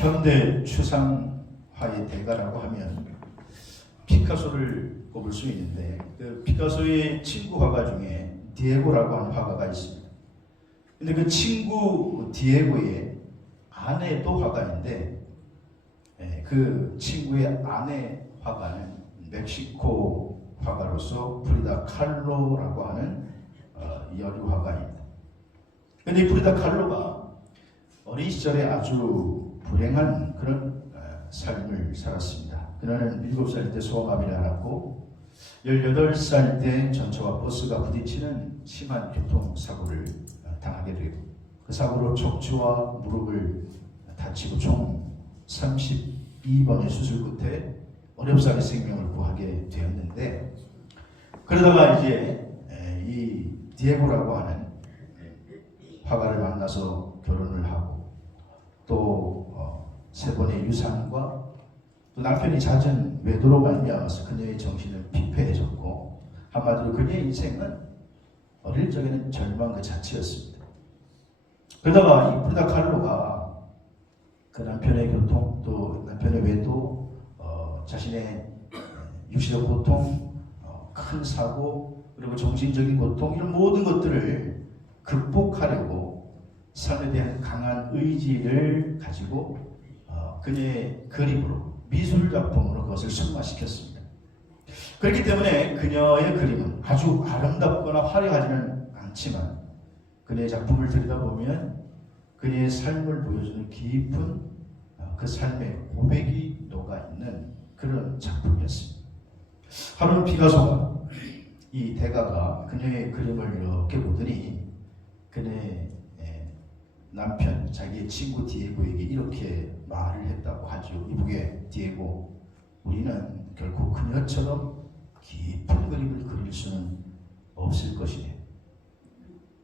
현대 추상화의 대가라고 하면 피카소를 꼽을 수 있는데, 그 피카소의 친구 화가 중에 디에고라고 하는 화가가 있습니다. 근데 그 친구 디에고의 아내도 화가인데, 그 친구의 아내 화가는 멕시코 화가로서 프리다 칼로라고 하는 여류 화가입니다. 근데 이 프리다 칼로가 어린 시절에 아주 불행한 그런 삶을 살았습니다. 그녀는 7살 때 소아마비를 앓았고 18살 때 전차와 버스가 부딪히는 심한 교통사고를 당하게 되고, 그 사고로 척추와 무릎을 다치고 총 32번의 수술 끝에 어렵사리 생명을 구하게 되었는데, 그러다가 이제 이 디에고라고 하는 화가를 만나서 결혼을 하고, 또 3번의 유산과 또 남편이 잦은 외도로 말미암아서 그녀의 정신은 피폐해졌고, 한마디로 그녀의 인생은 어릴 적에는 절망 그 자체였습니다. 그러다가 이 프리다 칼로가 그 남편의 교통, 또 남편의 외도, 자신의 육신적 고통, 큰 사고, 그리고 정신적인 고통, 이런 모든 것들을 극복하려고 삶에 대한 강한 의지를 가지고 그녀의 그림으로, 미술작품으로 그것을 승화시켰습니다. 그렇기 때문에 그녀의 그림은 아주 아름답거나 화려하지는 않지만, 그녀의 작품을 들여다보면 그녀의 삶을 보여주는 깊은 그 삶의 고백이 녹아있는 그런 작품이었습니다. 하루는 피카소가, 이 대가가 그녀의 그림을 이렇게 보더니 그녀의 남편, 자기의 친구 디에고에게 이렇게 말을 했다고 하죠. 이보게 디에고, 우리는 결코 그녀처럼 깊은 그림을 그릴 수는 없을 것이네.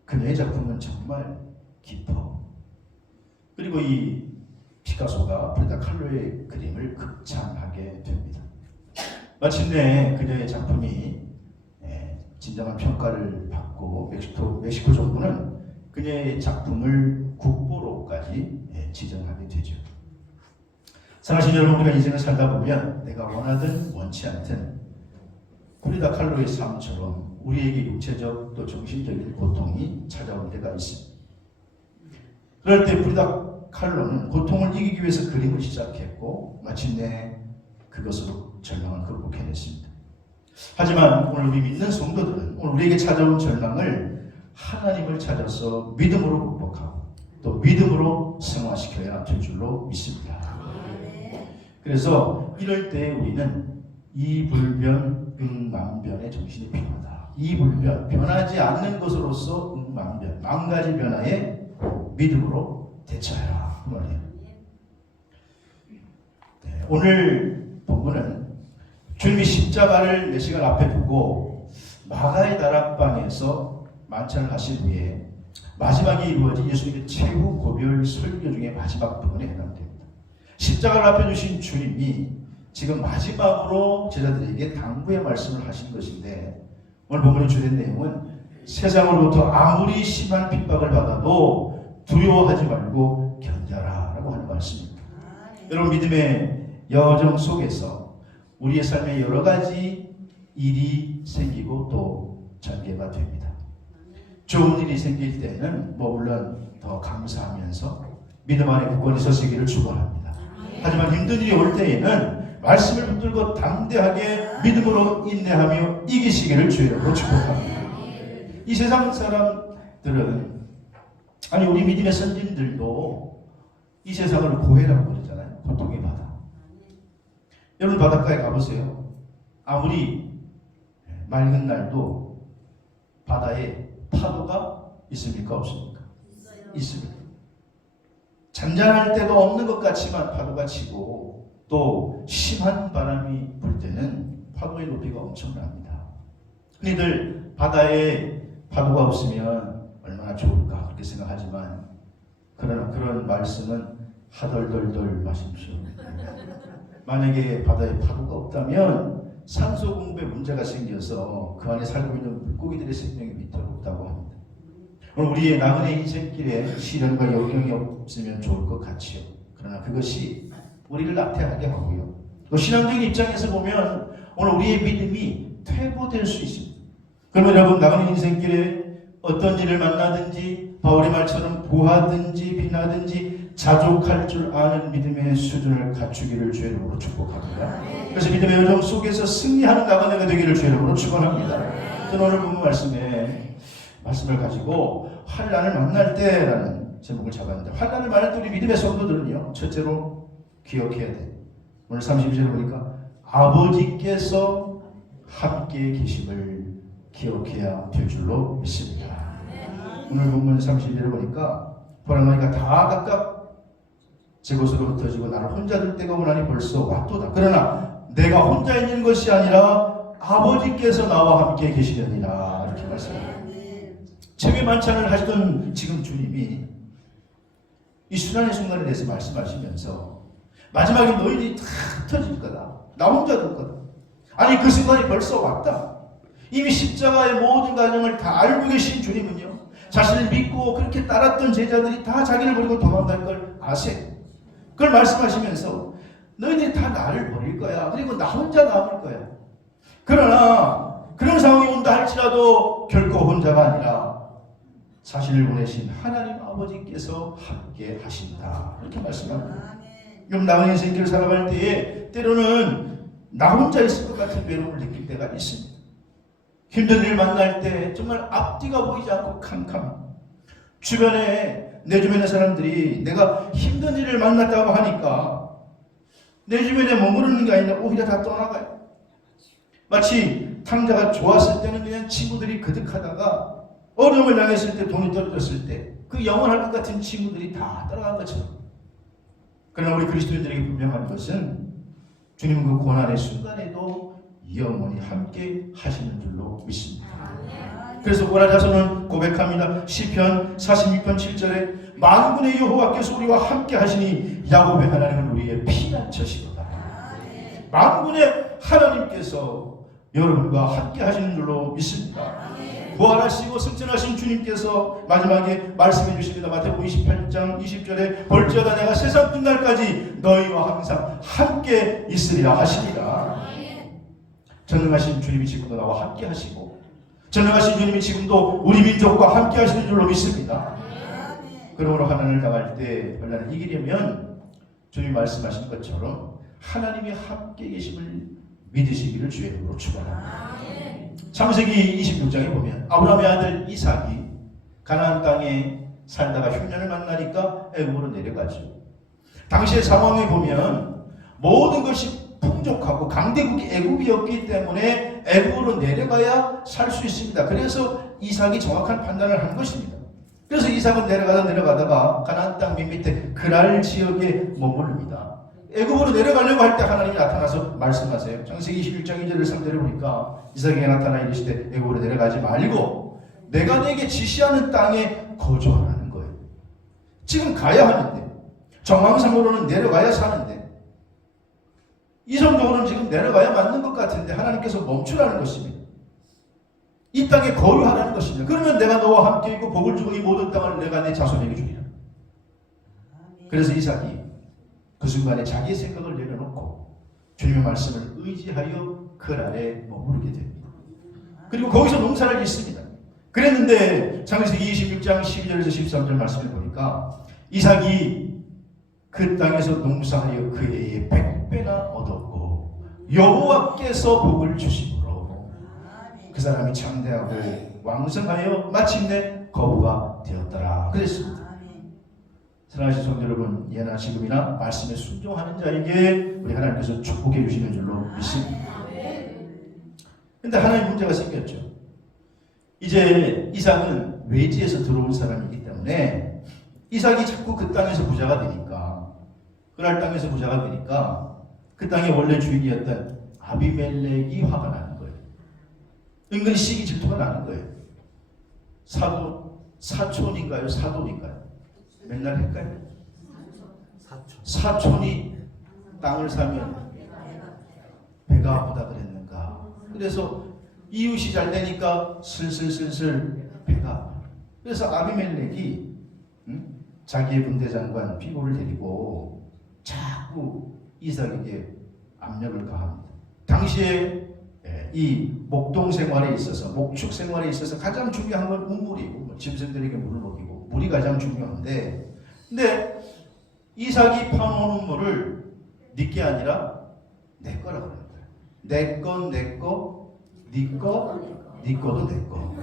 그녀의 작품은 정말 깊어. 그리고 이 피카소가 프리다 칼로의 그림을 극찬하게 됩니다. 마침내 그녀의 작품이 진정한 평가를 받고 멕시코 정부는 그녀의 작품을 국보로까지 지정하게 되죠. 사랑하시는 여러분, 우리가 인생을 살다 보면 내가 원하든 원치 않든 프리다 칼로의 삶처럼 우리에게 육체적 또 정신적인 고통이 찾아올 때가 있습니다. 그럴 때 프리다 칼로는 고통을 이기기 위해서 그림을 시작했고 마침내 그것으로 절망을 극복해냈습니다. 하지만 오늘 우리 믿는 성도들은 오늘 우리에게 찾아온 절망을 하나님을 찾아서 믿음으로 극복하고 또 믿음으로 승화시켜야 될 줄로 믿습니다. 그래서 이럴 때 우리는 이불변 응만변의 정신이 필요하다. 이불변, 변하지 않는 것으로서 응만변, 만가지 변화에 믿음으로 대처해라. 그 말이에요. 오늘 본문은 주님이 십자가를 몇 시간 앞에 두고 마가의 다락방에서 만찬을 하신 후에 마지막에 이루어진 예수님의 최후 고별 설교 중에 마지막 부분에 해당됩니다. 십자가를 앞에 두신 주님이 지금 마지막으로 제자들에게 당부의 말씀을 하신 것인데, 오늘 본문의 주된 내용은 세상으로부터 아무리 심한 핍박을 받아도 두려워하지 말고 견뎌라 라고 하는 말씀입니다. 여러분, 믿음의 여정 속에서 우리의 삶에 여러 가지 일이 생기고 또 전개가 됩니다. 좋은 일이 생길 때는 물론 더 감사하면서 믿음 안에 굳건히 서시기를 축원합니다. 하지만 힘든 일이 올 때에는 말씀을 붙들고 담대하게 믿음으로 인내하며 이기시기를 주의로 축복합니다. 이 세상 사람들은, 아니 우리 믿음의 선진들도 이 세상을 고해라고 그러잖아요. 고통의 바다. 여러분 바닷가에 가보세요. 아무리 맑은 날도 바다에 파도가 있습니까? 없습니까? 있습니다. 잔잔할 때도 없는 것 같지만 파도가 치고, 또 심한 바람이 불 때는 파도의 높이가 엄청납니다. 흔히들 바다에 파도가 없으면 얼마나 좋을까 그렇게 생각하지만, 그러나 그런 말씀은 하덜덜덜 마십시오. 만약에 바다에 파도가 없다면 산소 공급에 문제가 생겨서 그 안에 살고 있는 물고기들의 생명이 위태롭다고 합니다. 오늘 우리의 나그네 인생길에 시련과 역경이 없으면 좋을 것 같지요. 그러나 그것이 우리를 나태하게 하고요. 또 신앙적인 입장에서 보면 오늘 우리의 믿음이 퇴보될 수 있습니다. 그러면 여러분, 나가는 인생길에 어떤 일을 만나든지 바울의 말처럼 구하든지 비나든지 자족할 줄 아는 믿음의 수준을 갖추기를 주의 이름으로 축복합니다. 그래서 믿음의 여정 속에서 승리하는 나가는 가 되기를 주의 이름으로 축원합니다. 저는 오늘 본문 말씀을 가지고 환난을 만날 때라는 제목을 잡았는데, 환난을 만날 때 우리 믿음의 성도들은요, 첫째로 기억해야 돼. 오늘 32절에 보니까 아버지께서 함께 계심을 기억해야 될 줄로 믿습니다. 오늘 본문 32절에 보니까 보라마니가 다 각각 제 곳으로 흩어지고 나를 혼자 둘 때가 오나니 벌써 왔도다. 그러나 내가 혼자 있는 것이 아니라 아버지께서 나와 함께 계시려니라. 이렇게 말씀합니다. 재회 만찬을 하시던 지금 주님이 이 순환의 순간에 대해서 말씀하시면서 마지막에 너희들이 다 흩어질 거다. 나 혼자 둘 거다. 아니, 그 순간이 벌써 왔다. 이미 십자가의 모든 과정을 다 알고 계신 주님은요, 자신을 믿고 그렇게 따랐던 제자들이 다 자기를 버리고 도망갈 걸 아세요. 그걸 말씀하시면서 너희들이 다 나를 버릴 거야. 그리고 나 혼자 남을 거야. 그러나 그런 상황이 온다 할지라도 결코 혼자가 아니라 자신을 보내신 하나님 아버지께서 함께 하신다. 이렇게 말씀합니다. 그럼 나의 인생길을 살아갈 때에 때로는 나 혼자 있을 것 같은 외로움을 느낄 때가 있습니다. 힘든 일을 만날 때 정말 앞뒤가 보이지 않고 캄캄. 내 주변의 사람들이 내가 힘든 일을 만났다고 하니까 내 주변에 머무르는 게 아니라 오히려 다 떠나가요. 마치 탕자가 좋았을 때는 그냥 친구들이 그득하다가 어려움을 당했을 때, 돈이 떨어졌을 때 그 영원할 것 같은 친구들이 다 떠나간 것처럼. 그러나 우리 그리스도인들에게 분명한 것은 주님은 그 고난의 순간에도 영원히 함께 하시는 줄로 믿습니다. 그래서 고라 자손은 고백합니다. 시편 46편 7절에 만군의 여호와께서 우리와 함께 하시니 야곱의 하나님은 우리의 피난처시로다. 만군의 하나님께서 여러분과 함께 하시는 줄로 믿습니다. 부활하시고 승천하신 주님께서 마지막에 말씀해 주십니다. 마태복음 28장 20절에 볼지어다 내가 세상 끝날까지 너희와 항상 함께 있으리라 하시니라. 전능하신 주님이 지금도 나와 함께 하시고 전능하신 주님이 지금도 우리 민족과 함께 하시는 줄로 믿습니다. 그러므로 환난을 당할 때 환난을 이기려면 주님이 말씀하신 것처럼 하나님이 함께 계심을 믿으시기를 주의 이름으로 축원합니다. 창세기 26장에 보면 아브라함의 아들 이삭이 가나안 땅에 살다가 흉년을 만나니까 애굽으로 내려가죠. 당시의 상황에 보면 모든 것이 풍족하고 강대국이 애굽이었기 때문에 애굽으로 내려가야 살 수 있습니다. 그래서 이삭이 정확한 판단을 한 것입니다. 그래서 이삭은 내려가다가 가나안 땅 밑에 그랄 지역에 머무릅니다. 애굽으로 내려가려고 할 때 하나님이 나타나서 말씀하세요. 창세기 21장 2절을 3절에 보니까 이삭에게 나타나 이르시되 애굽으로 내려가지 말고 내가 네게 지시하는 땅에 거주하라는 거예요. 지금 가야 하는데, 정황상으로는 내려가야 사는데, 이성적으로는 지금 내려가야 맞는 것 같은데 하나님께서 멈추라는 것입니다. 이 땅에 거류하라는 것입니다. 그러면 내가 너와 함께 있고 복을 주고 이 모든 땅을 내가 내 자손에게 주리라. 그래서 이삭이 그 순간에 자기의 생각을 내려놓고 주님의 말씀을 의지하여 그 아래 머무르게 됩니다. 그리고 거기서 농사를 짓습니다. 그랬는데 창세기 26장 12절에서 13절 말씀을 보니까 이삭이 그 땅에서 농사하여 그 해에 100배나 얻었고 여호와께서 복을 주심으로 그 사람이 창대하고 왕성하여 마침내 거부가 되었더라. 그랬습니다. 사랑하신 성도 여러분, 예나 지금이나 말씀에 순종하는 자에게 우리 하나님께서 축복해 주시는 줄로 믿습니다. 그런데 하나의 문제가 생겼죠. 이제 이삭은 외지에서 들어온 사람이기 때문에 이삭이 자꾸 그 땅에서 부자가 되니까, 그랄 땅에서 부자가 되니까 그 땅의 원래 주인이었던 아비멜렉이 화가 나는 거예요. 은근히 시기 질투가 나는 거예요. 사촌인가요? 사돈인가요? 맨날 헷갈려요. 사촌이 땅을 사면 배가 아프다 그랬는가. 그래서 이웃이 잘 되니까 슬슬 배가 아파요. 그래서 아비멜렉이 자기의 군대장관 비고를 데리고 자꾸 이삭에게 압력을 가합니다. 당시에 이 목동 생활에 있어서, 목축 생활에 있어서 가장 중요한 건 우물이고, 짐승들에게 물을 먹이고, 물이 가장 중요한데, 근데 이삭이 파놓은 물을 네게 아니라 내 거라고 합니다. 내 건 내 거, 네 거, 네 거도 내 거.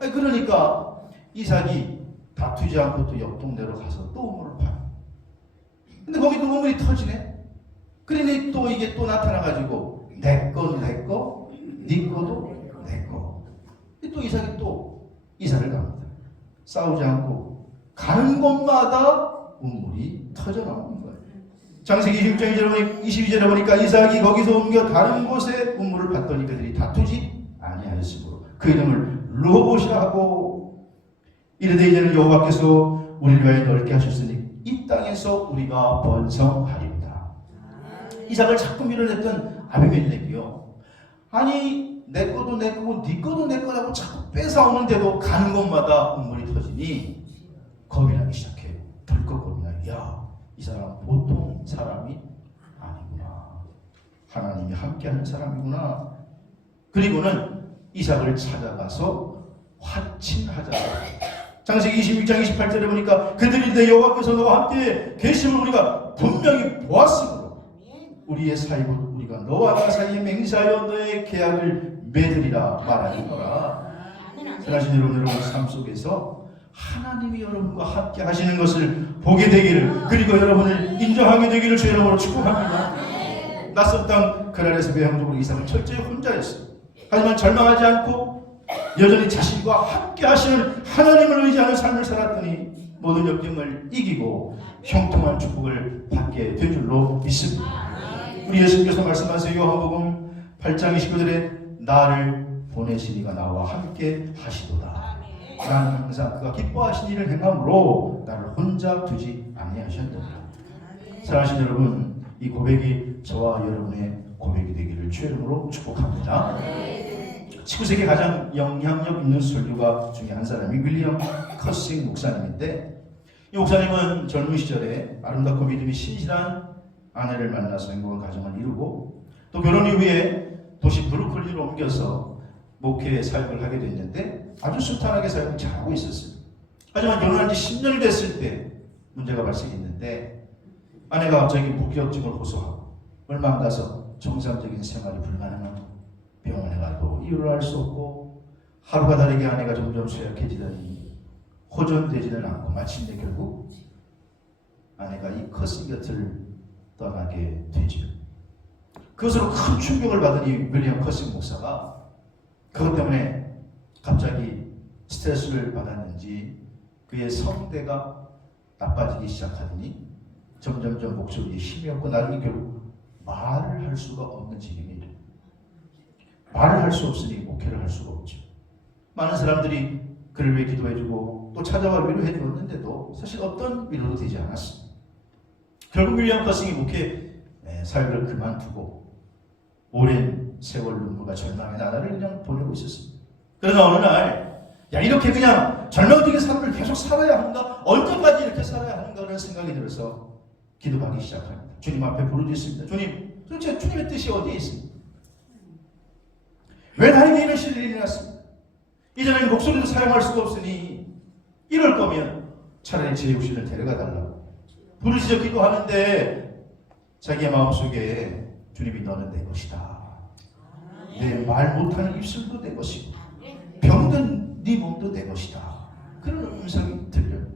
그러니까 이삭이 다투지 않고 또 옆 동네로 가서 또 우물을 파요. 근데 거기도 우물이 터지네. 그러니 또 이게 또 나타나가지고 내 건 내 거, 네 거도 내 거. 또 이삭이 또 이사를 갑니다. 싸우지 않고 가는 곳마다 우물이 터져 나오는 거예요. 창세기 22절에 보니까 이삭이 거기서 옮겨 다른 곳에 우물을 봤더니 그들이 다투지 아니하였으므로 그 이름을 르호봇이라 하고 이르되 이제는 여호와께서 우리를 위하여 넓게 하셨으니 이 땅에서 우리가 번성하리로다. 이삭을 자꾸 밀어냈던 아비멜렉이요. 아니 내 거도 내 거고 네 거도 내 거라고 자꾸 뺏어오는데도 가는 곳마다 우물이 터지니 겁이 나기 시작해요. 덜컥 겁이 나요. 야, 이 사람 보통 사람이 아니구나. 하나님이 함께하는 사람이구나. 그리고는 이삭을 찾아가서 화친하자. 창세기 26장 28절에 보니까 그들이 내 여호와께서 너와 함께 계심을 우리가 분명히 보았으므로 우리의 사이로 우리가 너와 나 사이에 맹세하여 너의 계약을 맺으리라 말하니라. 사랑하는 여러분, 삶 속에서 하나님이 여러분과 함께 하시는 것을 보게 되기를, 그리고 여러분을 인정하게 되기를 주의 이름으로 축복합니다. 낯선 땅 그랄에서 외향적으로 이삭은 철저히 혼자였어요. 하지만 절망하지 않고 여전히 자신과 함께 하시는 하나님을 의지하는 삶을 살았더니 모든 역경을 이기고 형통한 축복을 받게 된 줄로 믿습니다. 우리 예수님께서 말씀하세요. 요한복음 8장 29절에 나를 보내신 이가 나와 함께 하시도다. 나는 항상 그가 기뻐하신 일을 행함으로 나를 혼자 두지 아니하셨느니라. 사랑하신 여러분, 이 고백이 저와 여러분의 고백이 되기를 주의 이름으로 축복합니다. 19세기 가장 영향력 있는 설교가 중에 한 사람이 윌리엄 커싱 목사님인데, 이 목사님은 젊은 시절에 아름답고 믿음이 신실한 아내를 만나서 행복한 가정을 이루고 또 결혼 이후에 도시 브루클린으로 옮겨서 목회 사역을 하게 됐는데 아주 순탄하게 사역을 잘하고 있었어요. 하지만 결혼한 지 10년이 됐을 때 문제가 발생했는데 아내가 갑자기 무기력증을 호소하고 얼마 안 가서 정상적인 생활이 불가능한 병원에 가도 이유를 알 수 없고 하루가 다르게 아내가 점점 쇠약해지더니 호전되지는 않고 마침내 결국 아내가 이 커싱 곁을 떠나게 되죠. 그것으로 큰 충격을 받은 이 윌리엄 커싱 목사가 그것 때문에 갑자기 스트레스를 받았는지 그의 성대가 나빠지기 시작하더니 점점점 목소리에 힘이 없고 나중에 결국 말을 할 수가 없는 지경이 이르. 말을 할 수 없으니 목회를 할 수가 없죠. 많은 사람들이 그를 위해 기도해주고 또 찾아와 위로해주었는데도 사실 어떤 위로도 되지 않았습니다. 결국 윌리엄 커싱이 목회 사역을 그만두고 오랜 세월 눈물과 절망의 나날을 그냥 보내고 있었습니다. 그러나 어느 날, 야, 이렇게 그냥 절망적인 삶을 계속 살아야 하는가? 언제까지 이렇게 살아야 하는가? 라는 생각이 들어서 기도하기 시작합니다. 주님 앞에 부르짖습니다. 주님, 도대체 주님의 뜻이 어디에 있습니까? 왜 나에게 이런 시련이 일어났습니까? 이제는 목소리도 사용할 수가 없으니 이럴 거면 차라리 제 육신을 데려가 달라고 부르짖어 기도하는데 자기의 마음속에 주님이 너는 내 것이다. 내 말 못하는 입술도 내 것이고 병든 네 몸도 내 것이다. 그런 음성이 들려요.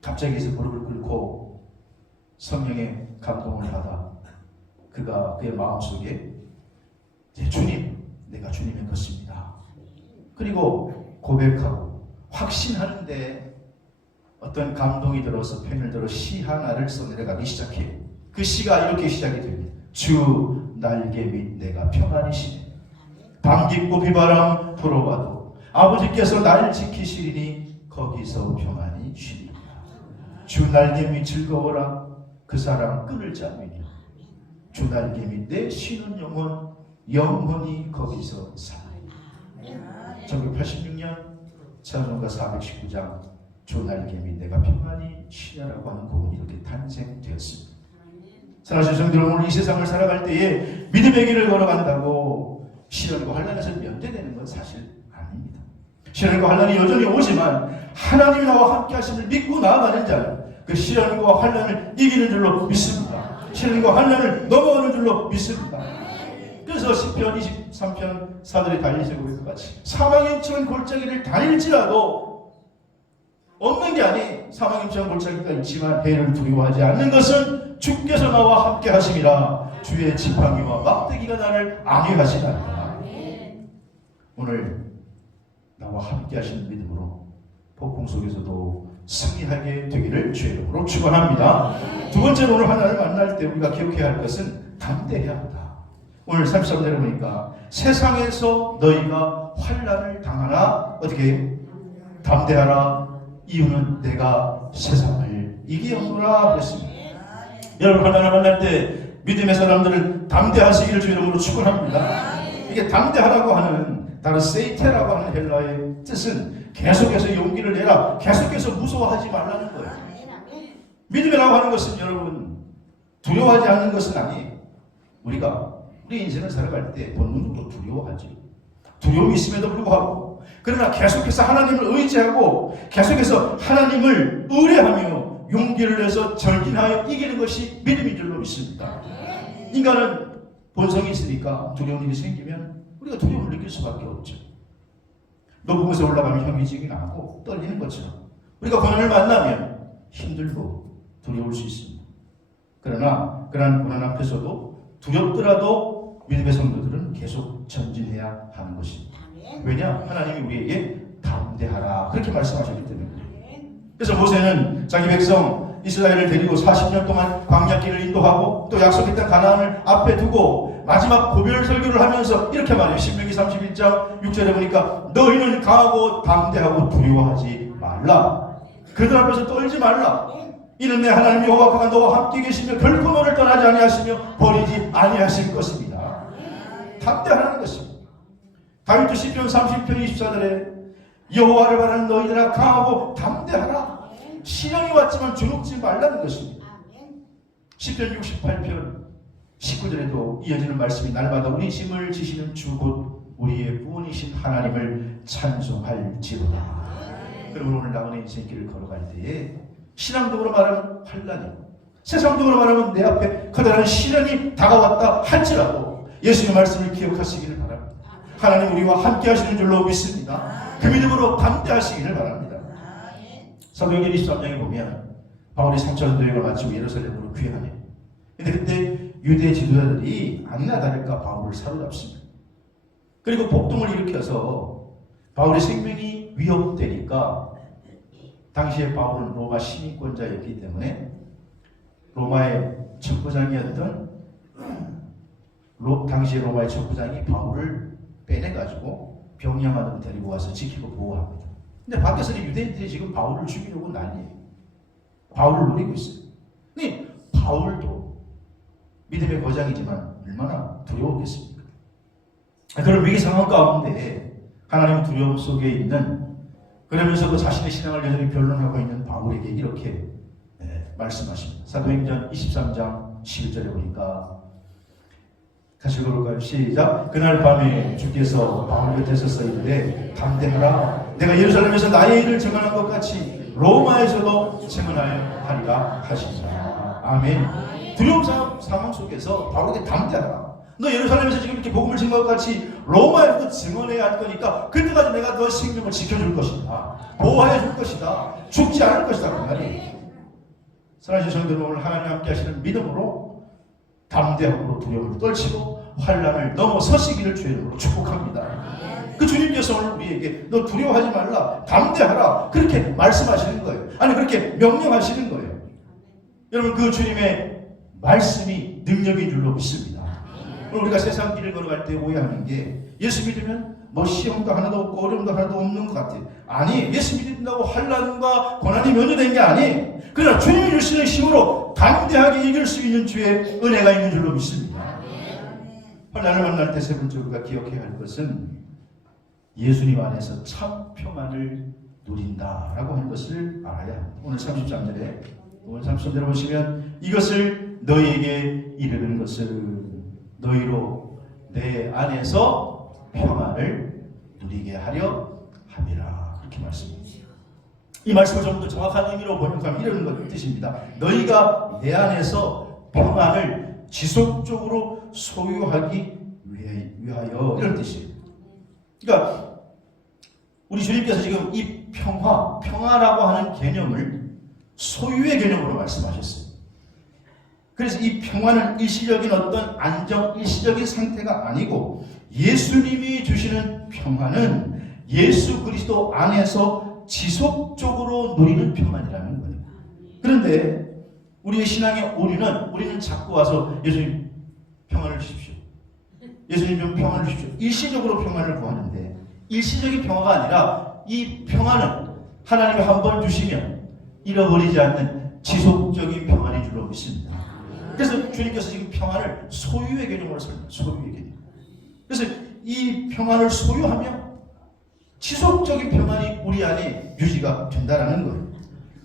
갑자기 그래서 무릎을 꿇고 성령의 감동을 받아 그가 그의 마음속에 주님, 내가 주님의 것입니다. 그리고 고백하고 확신하는데 어떤 감동이 들어서 펜을 들어 시 하나를 써내려가기 시작해요. 그 시가 이렇게 시작이 됩니다. 주 날개 밑 내가 평안이시네. 밤 깊고 비바람 불어와도 아버지께서 날 지키시리니 거기서 평안히 쉬리라. 주 날개 밑 즐거워라. 그 사람 끊을 자매니 주 날개 밑 내 쉬는 영혼 영원히 거기서 살리라. 1986년 찬송가 419장 주 날개 밑 내가 평안히 쉬냐라고 하는 곡은 이렇게 탄생되었습니다. 사랑하는 성도 여러분, 오늘 이 세상을 살아갈 때에 믿음의 길을 걸어간다고 시련과 환난에서 면제되는 건 사실 아닙니다. 시련과 환난이 여전히 오지만 하나님이 나와 함께 하심을 믿고 나아가는 자는 그 시련과 환난을 이기는 줄로 믿습니다. 시련과 환난을 넘어가는 줄로 믿습니다. 그래서 시편 23편 사들이 달리시고 같이 사망의 훔쳐간 골짜기를 다닐지라도 없는 게 아니 사망의 훔쳐간 골짜기가 있지만 해를 두려워하지 않는 것은 주께서 나와 함께 하심이라. 주의 지팡이와 막대기가 나를 안위하시나이다. 오늘 나와 함께 하시는 믿음으로 폭풍 속에서도 승리하게 되기를 주의 이름으로 축원합니다. 두 번째로 오늘 하나님을 만날 때 우리가 기억해야 할 것은 담대해야 한다. 오늘 33절에 보니까 세상에서 너희가 환난을 당하나 어떻게 담대하라. 이유는 내가 세상을 이기었노라 그랬습니다. 여러분 하나님을 만날 때 믿음의 사람들은 담대하시기를 주의 이름으로 축원합니다. 이게 담대하라고 하는 다른 세이테라고 하는 헬라어의 뜻은 계속해서 용기를 내라, 계속해서 무서워하지 말라는 거예요. 믿음이라고 하는 것은 여러분 두려워하지 않는 것은 아니에요. 우리 인생을 살아갈 때 본능적으로 두려워하지. 두려움이 있음에도 불구하고 그러나 계속해서 하나님을 의지하고 계속해서 하나님을 의뢰하며 용기를 내서 전진하여 이기는 것이 믿음인 줄로 믿습니다. 인간은 본성이 있으니까 두려운 일이 생기면 우리가 두려움을 느낄 수밖에 없죠. 높은 곳에 올라가면 현기증이 나고 떨리는 것처럼 우리가 고난을 만나면 힘들고 두려울 수 있습니다. 그러나 그러한 고난 앞에서도 두렵더라도 믿음의 성도들은 계속 전진해야 하는 것입니다. 왜냐? 하나님이 우리에게 담대하라 그렇게 말씀하셨기 때문입니다. 그래서 모세는 자기 백성 이스라엘을 데리고 40년 동안 광야길을 인도하고 또 약속의 땅 가나안을 앞에 두고 마지막 고별 설교를 하면서 이렇게 말해요. 신명기 31장 6절에 보니까 너희는 강하고 담대하고 두려워하지 말라. 그들 앞에서 떨지 말라. 이는 내 하나님 여호와 그가 너와 함께 계시며 결코 너를 떠나지 아니하시며 버리지 아니하실 것입니다. 담대하라는 것입니다. 다윗도 시편 30편 24절에 여호와를 바라는 너희들아 강하고 담대하라. 시련이 왔지만 주눅지 말라는 것입니다. 시편 68편 19절에도 이어지는 말씀이 날마다 우리 짐을 지시는 주 곧 우리의 구원이신 하나님을 찬송할지로다. 그러면 오늘 나만의 인생길을 걸어갈 때에 신앙적으로 말하면 환난이, 세상적으로 말하면 내 앞에 커다란 시련이 다가왔다 할지라도 예수의 말씀을 기억하시기를 바랍니다. 하나님 우리와 함께 하시는 줄로 믿습니다. 그 믿음으로 담대하시기를 바랍니다. 사도행전 23장에 보면 바울이 3천 도역을 마치고 예루살렘으로 귀환해요. 근데 그때 유대 지도자들이 아니나 다를까 바울을 사로잡습니다. 그리고 폭동을 일으켜서 바울의 생명이 위협되니까 당시에 바울은 로마 시민권자였기 때문에 로마의 첩부장이었던 당시에 로마의 첩부장이 바울을 빼내가지고 병영안으로 데리고 와서 지키고 보호합니다. 근데 밖에서는 유대인들이 지금 바울을 죽이려고 난리예요. 바울을 노리고 있어요. 근데 바울도 믿음의 거장이지만 얼마나 두려웠겠습니까? 그런 위기 상황 가운데 하나님 두려움 속에 있는, 그러면서도 자신의 신앙을 여전히 변론하고 있는 바울에게 이렇게 말씀하십니다. 사도행전 23장 11절에 보니까 같이 읽어볼까요? 시작. 그날 밤에 주께서 바울 곁에 서서 이르되 담대하라. 내가 예루살렘에서 나의 일을 증언한 것 같이 로마에서도 증언하여 하리라 하시니라. 아멘. 두려움 상황 속에서 바울에게 담대하라. 너 예루살렘에서 지금 이렇게 복음을 증거한 것 같이 로마에서도 증언해야 할 거니까 그때까지 내가 너 생명을 지켜줄 것이다. 보호해 줄 것이다. 죽지 않을 것이다. 그 말이. 사랑하는 성도들, 오늘 하나님 함께 하시는 믿음으로 담대함으로 두려움을 떨치고 환난을 넘어서시기를 주의 이름으로 축복합니다. 그 주님께서 오늘 우리에게 너 두려워하지 말라, 담대하라 그렇게 말씀하시는 거예요. 아니 그렇게 명령하시는 거예요. 여러분 그 주님의 말씀이 능력인 줄로 믿습니다. 오늘 우리가 세상 길을 걸어갈 때 오해하는 게 예수 믿으면 뭐 시험도 하나도 없고 어려움도 하나도 없는 것 같아요. 아니, 예수 믿는다고 환난과 고난이 면제된 게 아니에요. 그러나 주님이 주시는 힘으로 담대하게 이길 수 있는 주의 은혜가 있는 줄로 믿습니다. 환난을 만날 때 세 번째 우리가 기억해야 할 것은 예수님 안에서 참 평안을 누린다라고 하는 것을 알아야 합니다. 오늘 33절에 보시면 이것을 너희에게 이르는 것을 너희로 내 안에서 평안을 누리게 하려 함이라. 그렇게 말씀합니다. 이 말씀을 좀 더 정확한 의미로 번역하면 이런 것 뜻입니다. 너희가 내 안에서 평안을 지속적으로 소유하기 위하여, 이런 뜻이에요. 그러니까 우리 주님께서 지금 이 평화라고 하는 개념을 소유의 개념으로 말씀하셨어요. 그래서 이 평화는 일시적인 어떤 일시적인 상태가 아니고 예수님이 주시는 평화는 예수 그리스도 안에서 지속적으로 누리는 평안이라는 거예요. 그런데 우리의 신앙의 우리는 자꾸 와서 예수님 평안을 주십시오. 예수님 좀 평안을 주십시오. 일시적으로 평안을 구하는데 일시적인 평화가 아니라 이 평안은 하나님이 한 번 주시면 잃어버리지 않는 지속적인 평안인 줄로 믿습니다. 그래서 주님께서 지금 평안을 소유의 개념으로 설명해요. 소유의 개념. 그래서 이 평안을 소유하며 지속적인 평안이 우리 안에 유지가 된다는 거예요.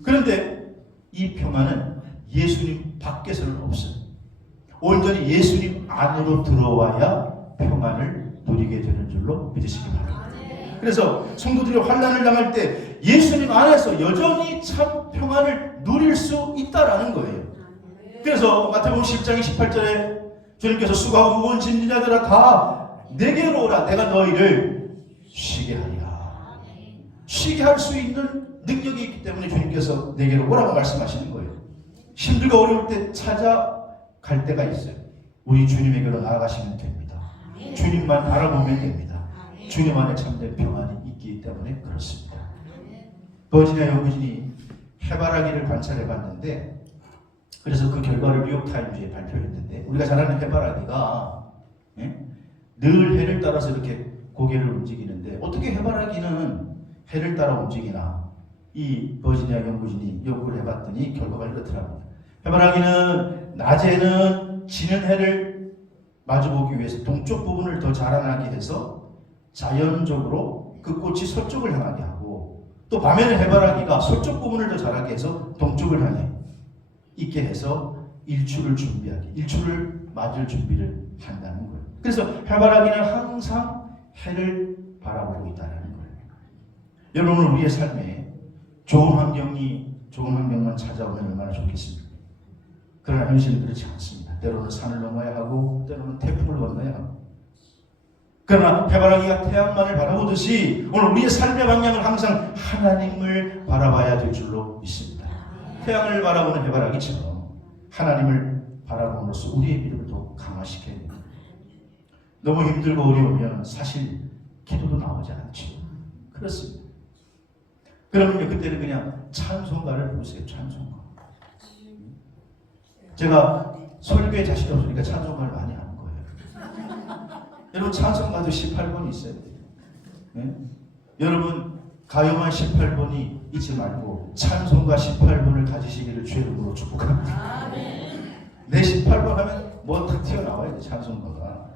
그런데 이 평안은 예수님 밖에서는 없어요. 온전히 예수님 안으로 들어와야 평안을 누리게 되는 줄로 믿으시기 바랍니다. 그래서 성도들이 환난을 당할 때 예수님 안에서 여전히 참 평안을 누릴 수 있다라는 거예요. 그래서 마태복음 10장 18절에 주님께서 수고하고 무거운 짐진 자들아 다 내게로 오라. 내가 너희를 쉬게 하리라. 쉬게 할 수 있는 능력이 있기 때문에 주님께서 내게로 오라고 말씀하시는 거예요. 힘들고 어려울 때 찾아갈 때가 있어요. 우리 주님에게로 나아가시면 됩니다. 주님만 바라보면 됩니다. 주님 안에 참된 평안이 있기 때문에 그렇습니다. 버지니아 연구진이 해바라기를 관찰해 봤는데 그래서 그 결과를 뉴욕타임즈에 발표했는데 우리가 잘 아는 해바라기가 늘 해를 따라서 이렇게 고개를 움직이는데 어떻게 해바라기는 해를 따라 움직이나 이 버지니아 연구진이 연구를 해봤더니 결과가 이렇더라고요. 해바라기는 낮에는 지는 해를 마주보기 위해서 동쪽 부분을 더 자라나게 해서 자연적으로 그 꽃이 서쪽을 향하게 하고 또 밤에는 해바라기가 서쪽 부분을 더 자라게 해서 동쪽을 향해 있게 해서 일출을 맞을 준비를 한다는 거예요. 그래서 해바라기는 항상 해를 바라보고 있다는 거예요. 여러분 우리의 삶에 좋은 환경만 찾아오면 얼마나 좋겠습니까? 그러나 현실은 그렇지 않습니다. 때로는 산을 넘어야 하고 때로는 태풍을 건너야 하고 그러나 해바라기가 태양만을 바라보듯이 오늘 우리의 삶의 방향을 항상 하나님을 바라봐야 될 줄로 믿습니다. 태양을 바라보는 해바라기처럼 하나님을 바라봄으로써 우리의 믿음을 더 강화시켜야 됩니다. 너무 힘들고 어려우면 사실 기도도 나오지 않죠. 그렇습니다. 그러면 그때는 그냥 찬송가를 부르세요. 찬송가. 제가 설교에 자신이 없으니까 찬송가를 많이 하는 거예요. 여러분 찬송가도 18번이 있어요. 네? 여러분 가요만 18번이 있지 말고 찬송가 18번을 가지시기를 주의 이름으로 축복합니다. 내 18번 하면 뭐 다 튀어나와야 돼. 찬송가가.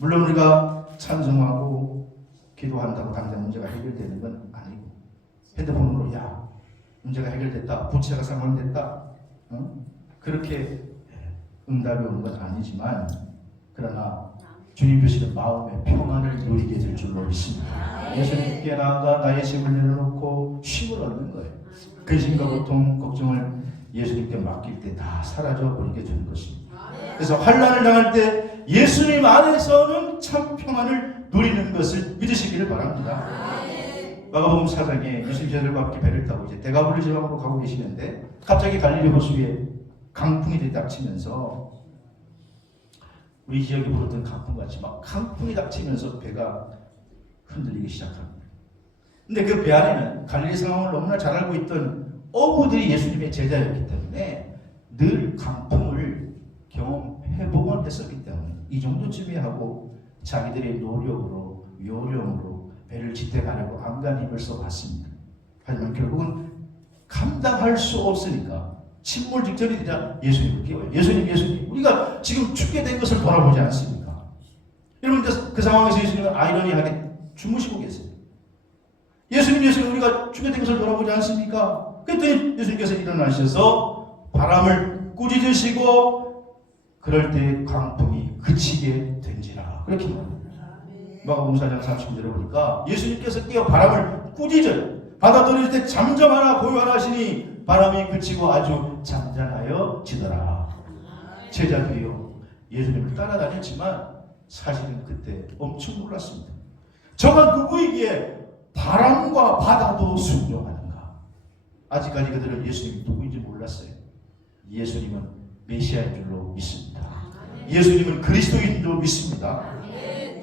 물론 우리가 찬송하고 기도한다고 당장 문제가 해결되는 건 아니고 핸드폰으로 야 문제가 해결됐다. 부채가 상환됐다. 그렇게 응답이 오는 건 아니지만 그러나 주님 주시는 마음의 평안을 누리게 될 줄로 믿습니다. 예수님께 나아가 나의 짐을 내려놓고 쉼을 얻는 거예요. 근심과 고통, 걱정을 예수님께 맡길 때 다 사라져 버리게 되는 것입니다. 그래서 환난을 당할 때 예수님 안에서는 참 평안을 누리는 것을 믿으시기를 바랍니다. 마가복음 4장에 예수님 제자들과 함께 배를 타고 이제 대가볼리 지방으로 가고 계시는데 갑자기 갈릴리 호수 위에 강풍이 들이닥치면서 우리 지역에 불었던 강풍같이 막 강풍이 닥치면서 배가 흔들리기 시작합니다. 근데 그 배 안에는 갈릴리 상황을 너무나 잘 알고 있던 어부들이 예수님의 제자였기 때문에 늘 강풍을 경험해보곤 했었기 때문에 이 정도쯤에 하고 자기들의 노력으로 요령으로 배를 지탱하려고 안간 힘을 써봤습니다. 하지만 결국은 감당할 수 없으니까 침몰 직전이 되자 예수님을 깨워요. 예수님 우리가 지금 죽게 된 것을 돌아보지 않습니까? 여러분 그 상황에서 예수님은 아이러니하게 주무시고 계세요. 예수님 우리가 죽게 된 것을 돌아보지 않습니까? 그랬더니 예수님께서 일어나셔서 바람을 꾸짖으시고 그럴 때 광풍이 그치게 된지라. 그렇게 말합니다. 마가복음 4장 30절에 보니까 예수님께서 뛰어 바람을 꾸짖어요. 바다 떨어질 때 잠잠하나 고요하나 하시니 바람이 그치고 아주 잔잔하여지더라. 제자들이요, 예수님을 따라다녔지만 사실은 그때 엄청 놀랐습니다. 저가 누구이기에 바람과 바다도 순종하는가? 아직까지 그들은 예수님이 누구인지 몰랐어요. 예수님은 메시아인 줄로 믿습니다. 예수님은 그리스도인 줄로 믿습니다.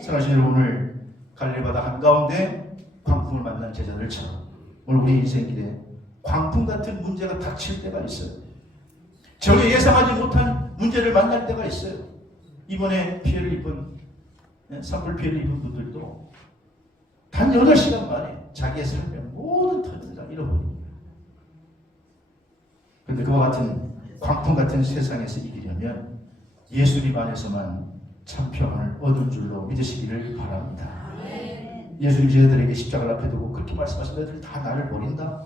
사실 오늘 갈릴바다 한가운데 광풍을 만난 제자들처럼 오늘 우리 인생길에 광풍 같은 문제가 닥칠 때가 있어요. 전혀 예상하지 못한 문제를 만날 때가 있어요. 이번에 피해를 입은, 산불 피해를 입은 분들도 단 8시간 만에 자기의 삶의 모든 터전을 다 잃어버립니다. 그런데 그와 같은 광풍 같은 세상에서 이기려면 예수님 안에서만 참 평안을 얻을 줄로 믿으시기를 바랍니다. 예수님 제자들에게 십자가를 앞에 두고 그렇게 말씀하신 너희들 다 나를 버린다.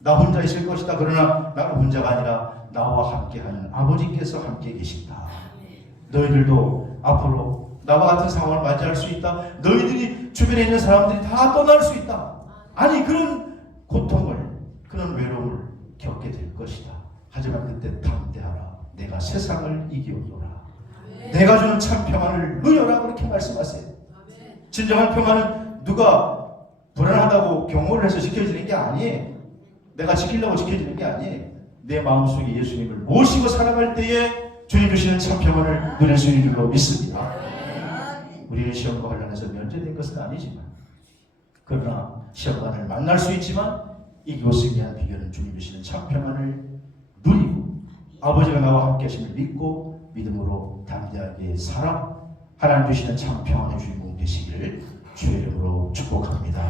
나 혼자 있을 것이다. 그러나 나는 혼자가 아니라 나와 함께하는 아버지께서 함께 계신다. 너희들도 앞으로 나와 같은 상황을 맞이할 수 있다. 너희들이 주변에 있는 사람들이 다 떠날 수 있다. 아니 그런 고통을, 그런 외로움을 겪게 될 것이다. 하지만 그때 담대하라. 내가 세상을 이기오노라. 내가 주는 참 평안을 누려라. 그렇게 말씀하세요. 진정한 평안은 누가 불안하다고 경호를 해서 지켜지는 게 아니에요. 내가 지키려고 지켜지는 게 아니에요. 내 마음속에 예수님을 모시고 살아갈 때에 주님 주시는 참 평안을 누릴 수 있는 줄로 믿습니다. 우리의 시험과 관련해서 면제된 것은 아니지만, 그러나 시험관을 만날 수 있지만 이기고 승리한 비결은 주님 주시는 참 평안을 누리고 아버지가 나와 함께 하심을 믿고 믿음으로 담대하게 살아 하나님 주시는 참 평안의 주인공 되시기를 주의 이름으로 축복합니다.